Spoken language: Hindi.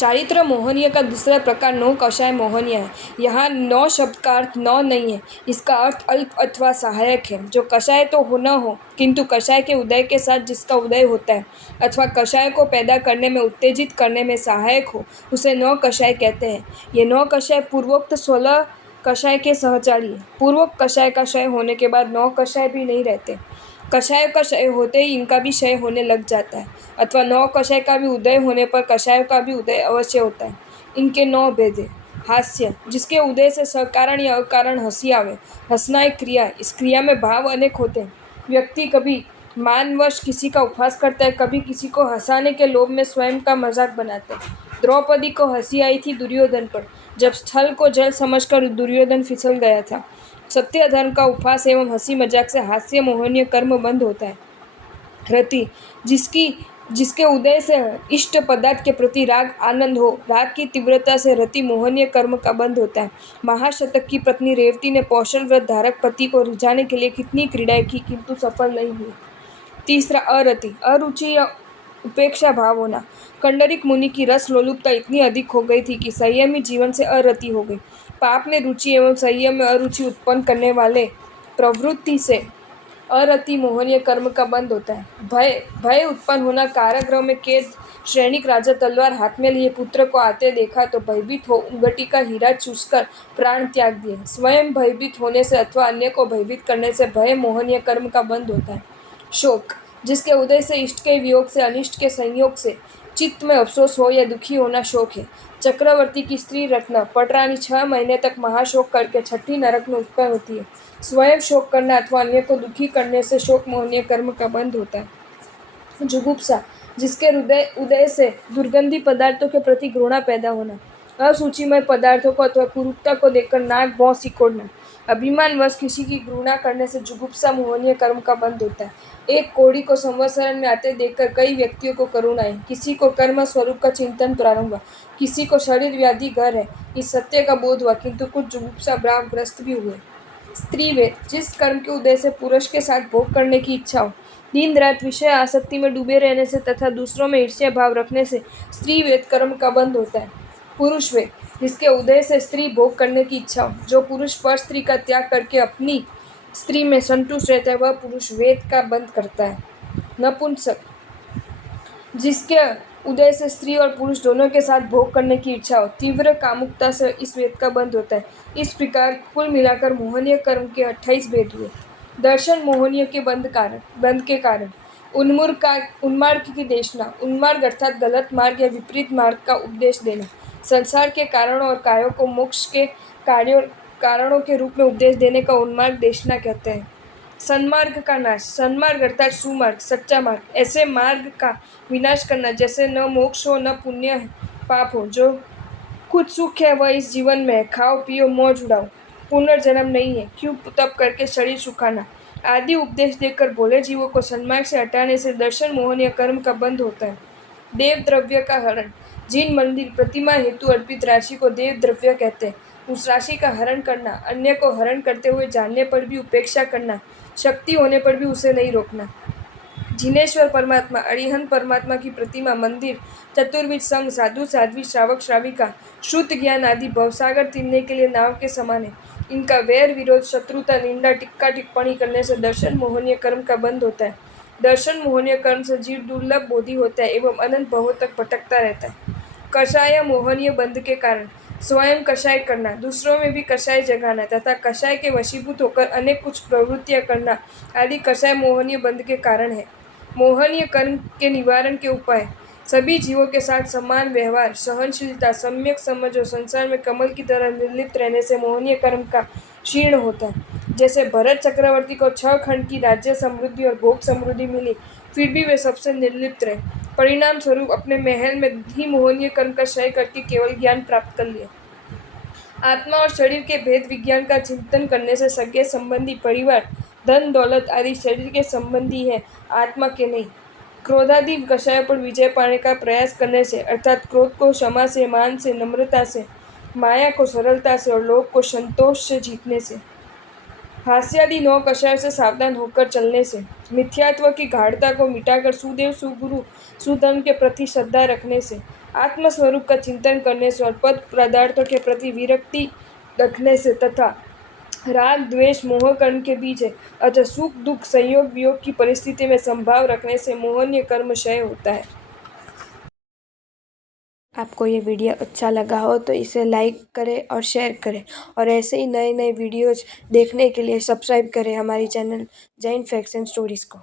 चारित्र मोहनीय का दूसरा प्रकार नौ कषाय मोहनीय है। यहाँ नौ शब्द का अर्थ नौ नहीं है, इसका अर्थ अल्प अथवा सहायक है। जो कषाय तो हो न हो, किंतु कषाय के उदय के साथ जिसका उदय होता है अथवा कषाय को पैदा करने में उत्तेजित करने में सहायक हो, उसे नौ कषाय कहते हैं। ये नौ कषाय पूर्वोक्त 16 कषाय के सहचारी है। पूर्वोक्त कषाय का क्षय होने के बाद नौ कषाय भी नहीं रहते। कषाय का क्षय होते ही इनका भी क्षय होने लग जाता है, अथवा नौ कषाय का भी उदय होने पर कषाय का भी उदय अवश्य होता है। इनके नौ भेद हैं। हास्य, जिसके उदय से सकारण या अकारण हंसी आवे। हंसना एक क्रिया है, इस क्रिया में भाव अनेक होते हैं। व्यक्ति कभी मानवश किसी का उपहास करता है, कभी किसी को हंसाने के लोभ में स्वयं का मजाक बनाता है। द्रौपदी को हंसी आई थी दुर्योधन पर, जब स्थल को जल समझकर दुर्योधन फिसल गया था। सत्य धर्म का उपहास एवं हंसी मजाक से हास्य मोहनीय कर्म बंद होता है। रति, जिसके उदय से इष्ट पदार्थ के प्रति राग आनंद हो, राग की तीव्रता से रति मोहनीय कर्म का बंध होता है। महाशतक की पत्नी रेवती ने कौशल व्रत धारक पति को रिझाने के लिए कितनी क्रीड़ाएं की, किंतु सफल नहीं हुई। तीसरा अरति, अरुचि या उपेक्षा भाव होना। कंडरिक मुनि की रस लोलुपता इतनी अधिक हो गई थी कि संयमी जीवन से अरति हो गई। पाप में रुचि एवं संयम में अरुचि उत्पन्न करने वाले प्रवृत्ति से अरति मोहनीय कर्म का बंध होता है। भय उत्पन्न होना। कारागृह में कैद श्रेणिक राजा तलवार हाथ में लिए पुत्र को आते देखा तो भयभीत हो उंगटी का हीरा चूसकर प्राण त्याग दिए। स्वयं भयभीत होने से अथवा अन्य को भयभीत करने से भय मोहनीय कर्म का बंध होता है। शोक, जिसके उदय से इष्ट के वियोग से अनिष्ट के संयोग से चित्त में अफसोस हो या दुखी होना शोक है। चक्रवर्ती की स्त्री रत्ना पटरानी 6 महीने तक महाशोक करके छठी नरक में उत्पन्न होती है। स्वयं शोक करना अथवा अन्य को दुखी करने से शोक मोहनीय कर्म का बंध होता है। जुगुप्सा, जिसके उदय से दुर्गंधी पदार्थों के प्रति घृणा पैदा होना। असूचिमय पदार्थों को अथवा कुरूपता को देखकर नाक भौं सिकोड़ना। अभिमानवश किसी की घृणा करने से जुगुप्सा मोहनीय कर्म का बंध होता है। एक कोढ़ी को संवत्सरण में आते देखकर कई व्यक्तियों को करुणा आई। किसी को कर्म स्वरूप का चिंतन प्रारंभ हुआ, किसी को शरीर व्याधि घर है, इस सत्य का बोध हुआ, किंतु कुछ जुगुप्सा भावग्रस्त भी हुए। स्त्रीवेद, जिस कर्म के उदय से पुरुष के साथ भोग करने की इच्छा हो, दिन रात विषय आसक्ति में डूबे रहने से तथा दूसरों में ईर्ष्या भाव रखने से स्त्रीवेद कर्म का बंध होता है। पुरुष वेद, जिसके उदय से स्त्री भोग करने की इच्छा हो, जो पुरुष पर स्त्री का त्याग करके अपनी स्त्री में संतुष्ट रहता है, वह पुरुष वेद का बंध करता है। नपुंसक, जिसके उदय से स्त्री और पुरुष दोनों के साथ भोग करने की इच्छा हो, तीव्र कामुकता से इस वेद का बंध होता है। इस प्रकार कुल मिलाकर मोहनीय कर्म के 28 भेद हुए। दर्शन मोहनीय के बंध के कारण उन्मार्ग की देशना। उन्मार्ग अर्थात गलत मार्ग या विपरीत मार्ग का उपदेश देना। संसार के कारणों और कायों को मोक्ष के कारणों के रूप में उपदेश देने का उन्मार्ग देशना कहते हैं। सन्मार्ग का नाश। सन्मार्ग अर्थात सुमार्ग, सच्चा मार्ग। ऐसे मार्ग का विनाश करना जैसे न मोक्ष हो, न पुण्य पाप हो। जो खुद सुख है वह इस जीवन में है, खाओ पियो मौज उड़ाओ, पुनर्जन्म नहीं है, क्यों तप करके शरीर सुखाना आदि उपदेश देकर भोले जीवों को सन्मार्ग से हटाने से दर्शन मोहनीय कर्म का बंध होता है। देव द्रव्य का हरण। जिन मंदिर प्रतिमा हेतु अर्पित राशि को देव द्रव्य कहते हैं, उस राशि का हरण करना, अन्य को हरण करते हुए जानने पर भी उपेक्षा करना, शक्ति होने पर भी उसे नहीं रोकना। जिनेश्वर परमात्मा, अरिहंत परमात्मा की प्रतिमा, मंदिर, चतुर्विध संघ, साधु साध्वी, श्रावक श्राविका, शुद्ध ज्ञान आदि भवसागर तीरने के लिए नाव के समान है। इनका वैर विरोध, शत्रुता, निंदा, टिक्का टिप्पणी करने से दर्शन मोहनीय कर्म का बंध होता है। दर्शन मोहनीय कर्म से जीव दुर्लभ बोधि होता है एवं अनंत भवों तक भटकता रहता है। कषाय मोहनीय बंध के कारण स्वयं कषाय करना, दूसरों में भी कषाय जगाना तथा कषाय के वशीभूत होकर अनेक कुछ प्रवृत्तियां करना आदि कषाय मोहनीय बंध के कारण है। मोहनीय कर्म के निवारण के उपाय। सभी जीवों के साथ समान व्यवहार, सहनशीलता, सम्यक समझ और संसार में कमल की तरह निर्लिप्त रहने से मोहनीय कर्म का क्षीण होता है। जैसे भरत चक्रवर्ती को 6 खंड की राज्य समृद्धि और भोग समृद्धि मिली, फिर भी वे सबसे निर्लिप्त रहे। परिणाम स्वरूप अपने महल में ही मोहनीय कर्म का क्षय करके केवल ज्ञान प्राप्त कर लिया। आत्मा और शरीर के भेद विज्ञान का चिंतन करने से सगे संबंधी, परिवार, धन दौलत आदि शरीर के संबंधी है, आत्मा के नहीं। क्रोधादि कषायों पर विजय पाने का प्रयास करने से, अर्थात क्रोध को क्षमा से, मान से, नम्रता से, माया को सरलता से और लोभ को संतोष से जीतने से। हास्यादि 9 कषायों से सावधान होकर चलने से, मिथ्यात्व की गाढ़ता को मिटाकर सुदेव, सुगुरु, सुधर्म के प्रति श्रद्धा रखने से, आत्मस्वरूप का चिंतन करने से और पद पदार्थों के प्रति विरक्ति रखने से तथा राग द्वेष मोह कर्म के बीच है, अतः सुख दुख संयोग वियोग की परिस्थिति में संभाव रखने से मोहनीय कर्म क्षय होता है। आपको ये वीडियो अच्छा लगा हो तो इसे लाइक करें और शेयर करें, और ऐसे ही नए नए वीडियोज़ देखने के लिए सब्सक्राइब करें हमारी channel Jain facts and stories को।